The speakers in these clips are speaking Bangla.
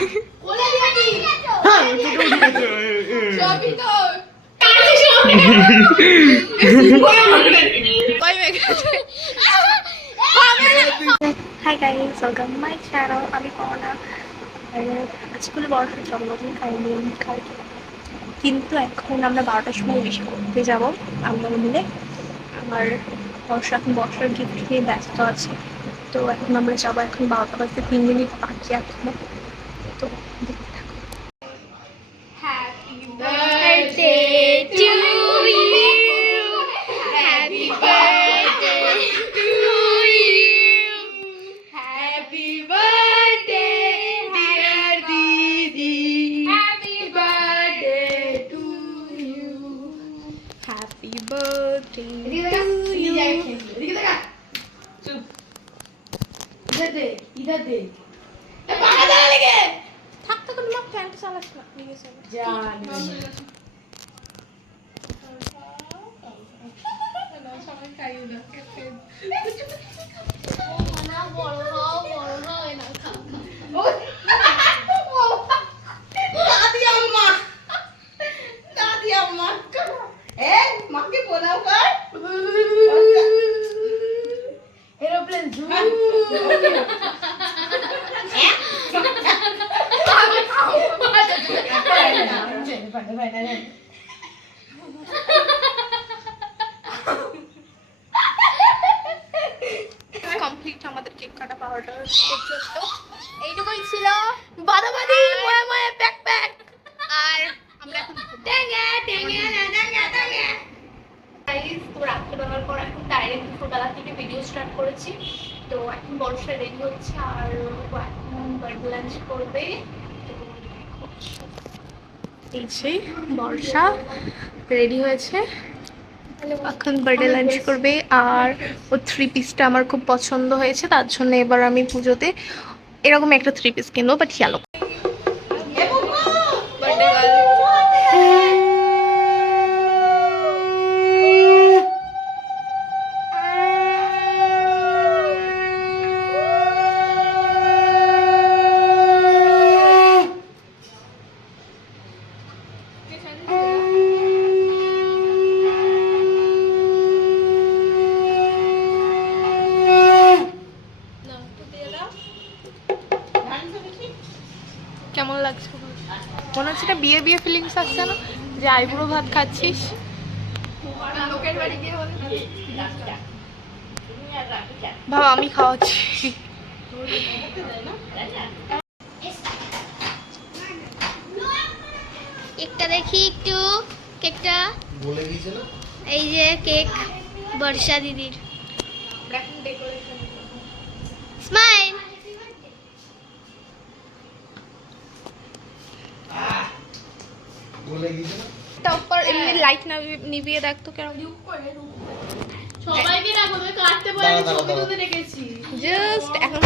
Hi guys, welcome to my channel. আমি করোনা স্কুলে বড় জন্মদিন কালকে কিন্তু এখন আমরা 12টার সময় বেশি করতে যাব আমরা মিলে। আমার বর্ষা এখন বর্ষার গিফট নিয়ে ব্যস্ত আছে, তো এখন আমরা যাবো। এখন 12টা বাজতে 3 মিনিট বাকি এখনো, তো দেখতে থাকো। Happy birthday to you, happy birthday to you, happy birthday dear Didi, happy birthday to you, happy birthday to you. चुप इधर दे पागल है लगे থাক তো তুমি প্যান্ট চালাস না নিয়ে চলো জান না সবাই খাইও না না বড় হও না খা দাদি আম্মা এ মাকে বোলাও কর এরোপ্লেন জু কমপ্লিট আমাদের কেক কাটা পাওয়াটা পর্যন্ত এইটুকুই ছিল। বাদাবাদি ময়া ময়া প্যাক প্যাক আর আমরা এখন তো রাত্রেবেলার পর এখন ডাইরেক্ট দুপুরবেলা থেকে ভিডিও স্টার্ট করেছি। তো এখন বর্ষা রেডি হচ্ছে আর এখন বার্থডে লাঞ্চ করবে। এই যে বর্ষা রেডি হয়েছে, এখন বার্থডে লাঞ্চ করবে। আর ও 3 পিসটা আমার খুব পছন্দ হয়েছে, তার জন্য এবার আমি পুজোতে এরকম একটা 3 পিস কিনবো, বাট ইয়ালো। কেমন লাগছে? মনে হচ্ছে এটা বিয়ে বিয়ে ফিলিংস আসছে না, যে আইবুড়ো ভাত খাচ্ছিস। ভাব আমি খাওয়াচ্ছি। একটা দেখি একটু কেকটা বলে দিয়েছে না, এই যে কেক বর্ষা দিদির স্মাইল। তারপর এমনি লাইট না নিভিয়ে দেখতো কেন সবাইকে না বলবে কাটতে বলে আমি ছবি তুলতে রেখেছি জাস্ট এখন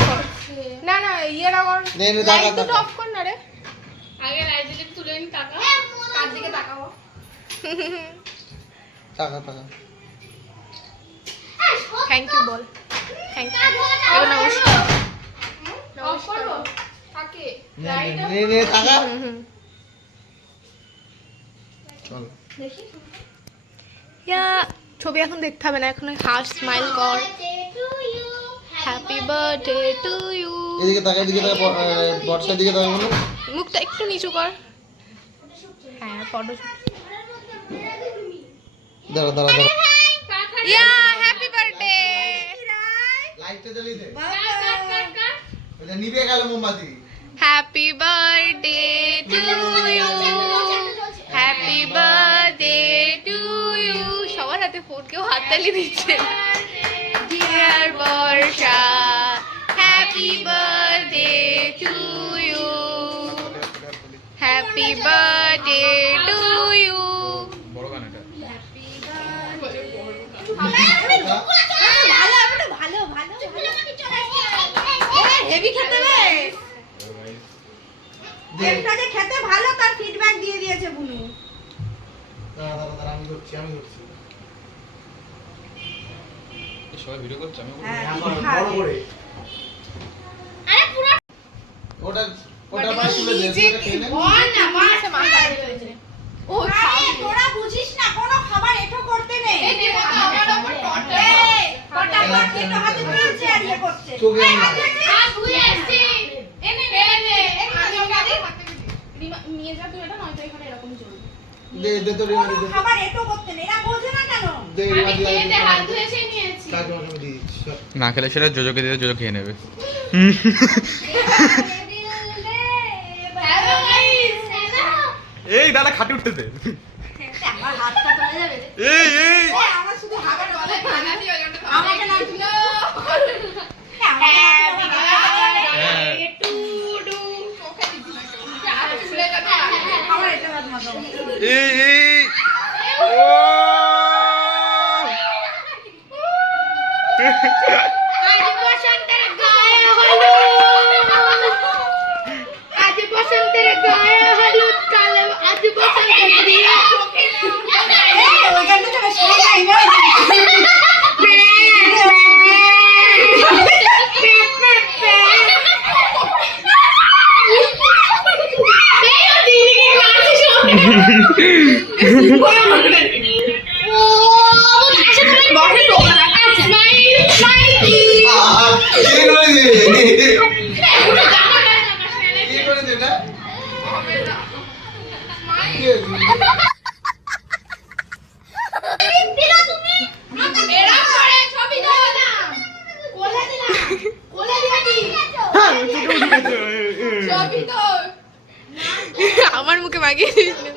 না না ইয়ে না কর, লাইট তো অফ কর না রে। আগে লাইট তুলে নি টাকা কার দিকে তাকাবো টাকা টাকা থ্যাংক ইউ বল, থ্যাংক ইউ। এবার নমস্কার অফ করো থাকে লাইট নে টাকা চল দেখি ইয়া ছবি এখন দেখতে হবে না, এখন হাস স্মাইল কর। Happy birthday to you. এদিকে তাকা, এদিকে তাকা, বর্ষার দিকে তাকা। বলো মুখটা একটু নিচু কর। হ্যাঁ ফটো দাঁড়া দাঁড়া দাঁড়া। Yeah happy birthday. লাইটটা জ্বালিয়ে দে, এটা নিভে গেল মোমবাতি। Happy birthday to you, happy birthday to you. সবার হাতে ফোন, কেউ হাততালি দিচ্ছে। Dear Barsha happy birthday to you, happy birthday to you. বড় গান এটা। ভালো হেভি খেতে হবে। কেকটা যে খেতে ভালো তার ফিডব্যাক দিয়ে দিয়েছে বুনু। দাঁড়া দাঁড়া দাঁড়া, আমি করছি। সবাই ভিডিও করছে, আমি হ্যাঁ বড় করে আরে পুরো ওটা ওটা পাশ তুলে দে, ওটা খেয়ে নে। বল না ও তোরা বুঝিস না কোনো খাবার এঠো করতে নেই আমার উপর কটা বার কেটো হাতে তুলছে আর ইয়ে করছে চোখে না। হাত ধুয়ে আসছি নিয়ে যা তুই এটা নয়তো এখানে এরকম চলবে দে দে তো রিমা দে। খাবার এঠো করতে নেই এরা বোঝে না কেন দে রিমা আমি দিয়ে খেতে হাত ধুয়ে এসে নিয়েছি কাজ আমি দিয়ে দিচ্ছি। সব। না খেলে সেটা জোজোকে দিয়ে জোজো খেয়ে নেবে। হ্যালো গাইস হ্যালো এই দাদা খাটে উঠতে দে। আমার হাতটা চলে যাবে এই এই আমার শুধু হাগা বলে আমাকে না তুলো আমার এটা বাদ না দাও এই এই ও आज बसंतेर गाय हलूद काले आज बसंत दिया ওইখানটা তো সরে যাই না আহা, কে করে দে? কে করে দে এটা? কে? আমার মুখে মাগিয়ে দিস না।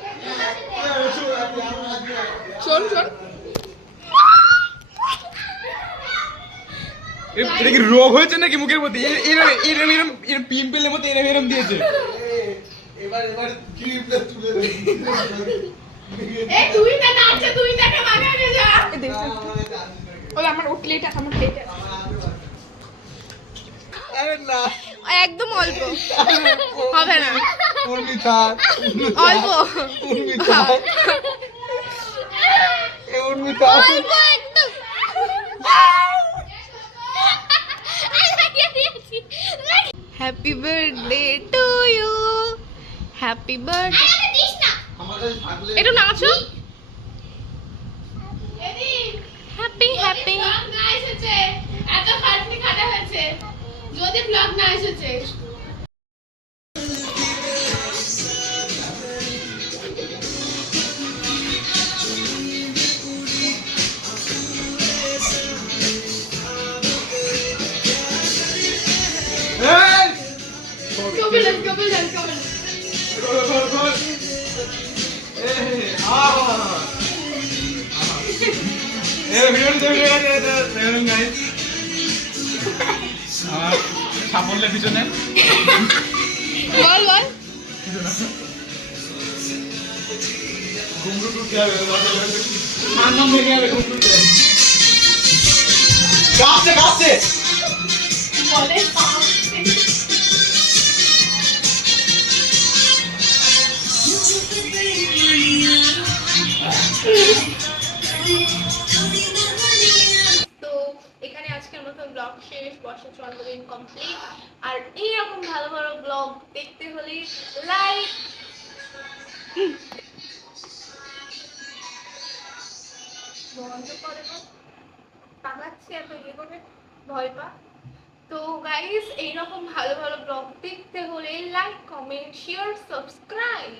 শোন শোন এটা কি রোগ হয়েছে নাকি মুখের মধ্যে? এরম এরম এরম এরম পিম্পলের মতো এরম এরম দিয়েছে। এবার ক্রিমটা তুলে দে। ওলা আমার প্লেটটা আমার প্লেটটা আরে না, একদম অল্প হবে না উর্মি থাক। অল্প উর্মি থাক। উর্মি থাক। Happy birthday to you happy birthday আমার কাছে থাকলে একটু নাচো হ্যাপি হ্যাপি যদি ব্লগ না এসেছে এই! কবিলেন কবিলেন কবিলেন গোল, গোল, গোল। এই, আহা। সাফল্যের পিছনে বল বল কাঁপছে, কাঁপছে। তো এখানে আজকের মতো ব্লগ শেষ বর্ষা জন্মদিন কমপ্লিট আর এইরকম ভালো ভালো ব্লগ দেখতে হলে লাইক বন্ধ করে না তাকাচ্ছি এত ইয়ে করে ভয় পা তো গাইস এইরকম ভালো ভালো ব্লগ দেখতে হলে লাইক কমেন্ট শেয়ার সাবস্ক্রাইব